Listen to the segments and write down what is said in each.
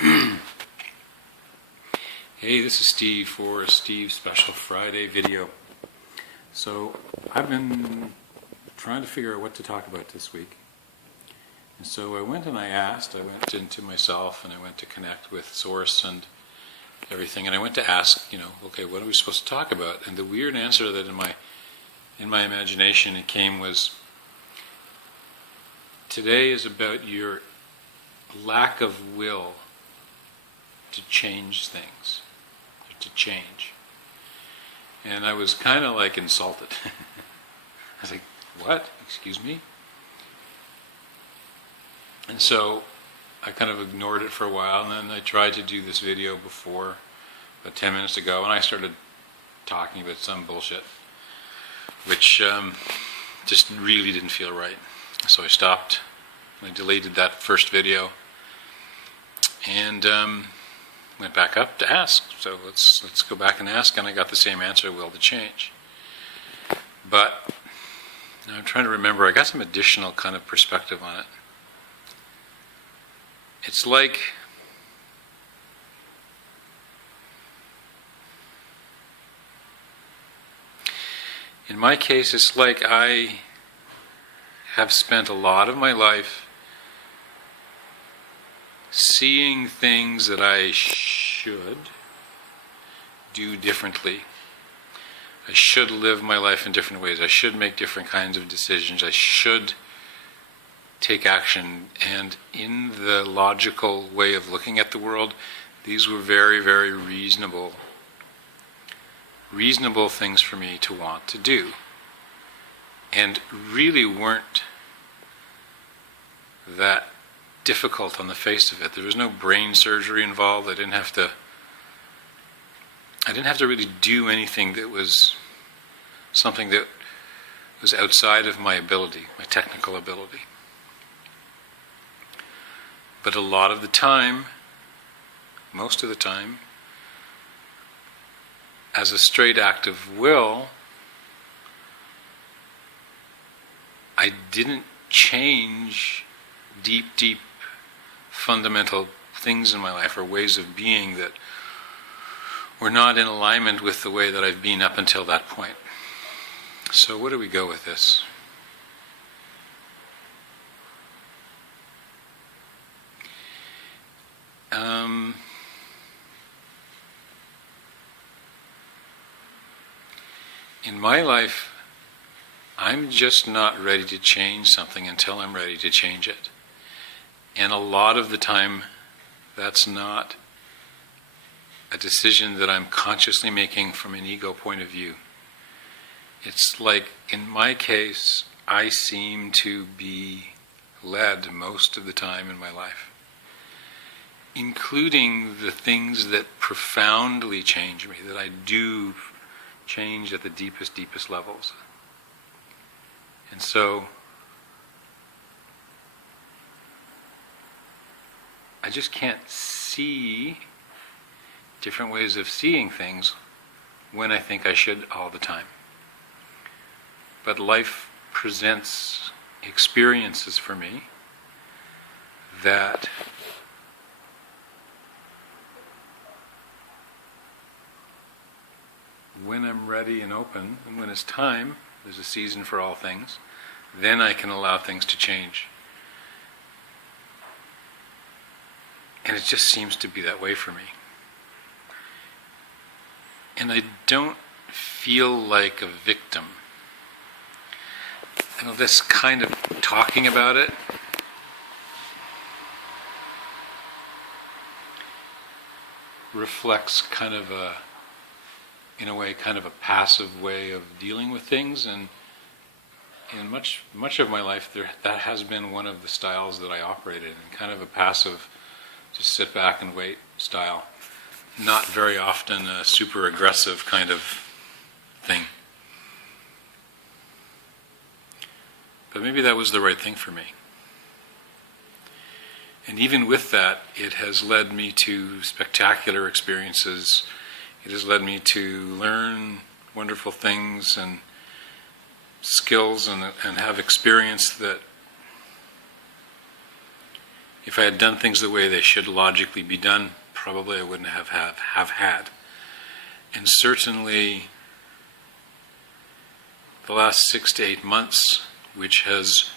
Hey, this is Steve for Steve's Special Friday video. So I've been trying to figure out what to talk about this week. And so I went into myself and I went to connect with Source and everything, and I went to ask, okay, what are we supposed to talk about? And the weird answer that in my imagination it came was, today is about your lack of will to change things, or to change. And I was kind of like insulted. I was like, what? Excuse me? And so I kind of ignored it for a while, and then I tried to do this video before, about 10 minutes ago, and I started talking about some bullshit, which just really didn't feel right. So I stopped, and I deleted that first video, and went back up to ask. So let's go back and ask, and I got the same answer: will to change. But now I'm trying to remember. I got some additional kind of perspective on it. It's like in my case, it's like I have spent a lot of my life seeing things that I should do differently. I should live my life in different ways. I should make different kinds of decisions. I should take action. And in the logical way of looking at the world, these were very, very reasonable things for me to want to do. And really weren't that difficult on the face of it. There was no brain surgery involved. I didn't have to really do anything that was something that was outside of my ability, my technical ability. But a lot of the time, most of the time, as a straight act of will, I didn't change deep, fundamental things in my life, or ways of being that were not in alignment with the way that I've been up until that point. So where do we go with this? In my life, I'm just not ready to change something until I'm ready to change it. And a lot of the time, that's not a decision that I'm consciously making from an ego point of view. It's like, in my case, I seem to be led most of the time in my life, including the things that profoundly change me, that I do change at the deepest levels. And so I just can't see different ways of seeing things when I think I should all the time. But life presents experiences for me that when I'm ready and open, and when it's time, there's a season for all things, then I can allow things to change. And it just seems to be that way for me. And I don't feel like a victim. This kind of talking about it reflects kind of in a way, kind of a passive way of dealing with things, and in much of my life, that has been one of the styles that I operated in, kind of a passive, just sit back and wait style. Not very often a super aggressive kind of thing. But maybe that was the right thing for me. And even with that, it has led me to spectacular experiences. It has led me to learn wonderful things and skills and have experience that if I had done things the way they should logically be done, probably I wouldn't have had. And certainly the last 6 to 8 months, which has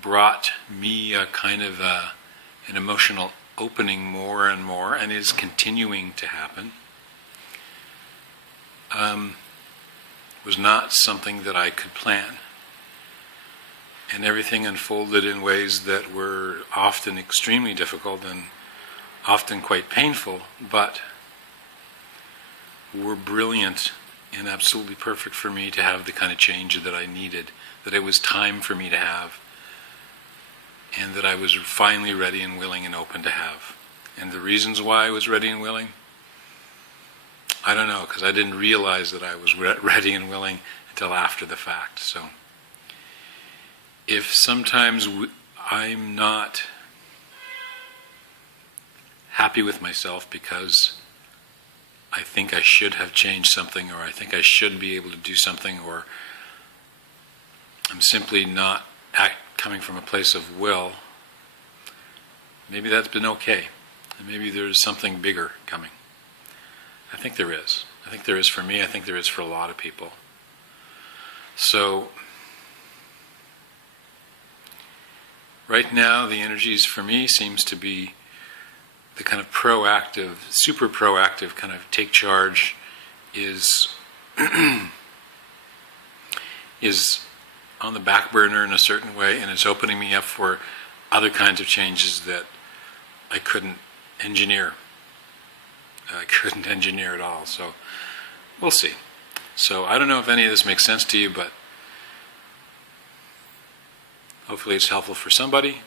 brought me a kind of an emotional opening more and more, and is continuing to happen, was not something that I could plan. And everything unfolded in ways that were often extremely difficult and often quite painful, but were brilliant and absolutely perfect for me to have the kind of change that I needed, that it was time for me to have, and that I was finally ready and willing and open to have. And the reasons why I was ready and willing, I don't know, because I didn't realize that I was ready and willing until after the fact. So if sometimes I'm not happy with myself because I think I should have changed something, or I think I should be able to do something, or I'm simply not coming from a place of will, maybe that's been okay. And maybe there's something bigger coming. I think there is. I think there is for me. I think there is for a lot of people. So right now the energies for me seems to be the kind of proactive, super proactive kind of take charge is is on the back burner in a certain way, and it's opening me up for other kinds of changes that I couldn't engineer. I couldn't engineer at all, so we'll see. So I don't know if any of this makes sense to you, but hopefully it's helpful for somebody.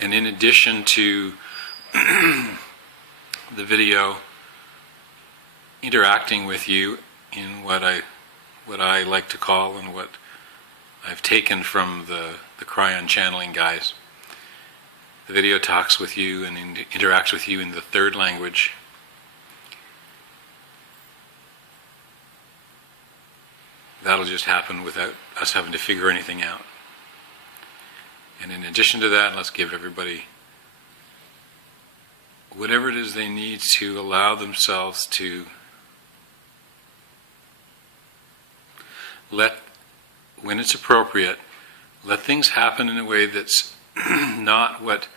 And in addition to the video, interacting with you in what I like to call, and what I've taken from the Cryon channeling guys. The video talks with you and interacts with you in the third language. That'll just happen without us having to figure anything out. And in addition to that, let's give everybody whatever it is they need to allow themselves to when it's appropriate, let things happen in a way that's not what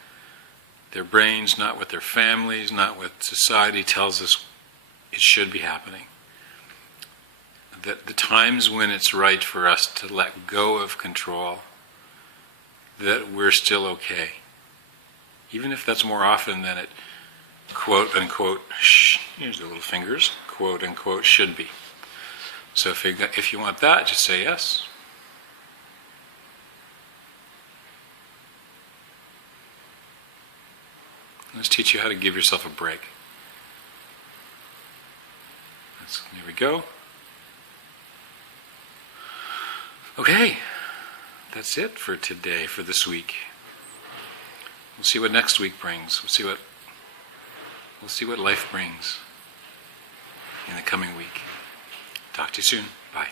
their brains, not what their families, not what society tells us it should be happening. That the times when it's right for us to let go of control, that we're still okay. Even if that's more often than it, quote unquote, here's the little fingers, quote unquote, should be. So if you want that, just say yes. Let's teach you how to give yourself a break. There we go. Okay, that's it for today, for this week. We'll see what next week brings. We'll see what life brings in the coming week. Talk to you soon. Bye.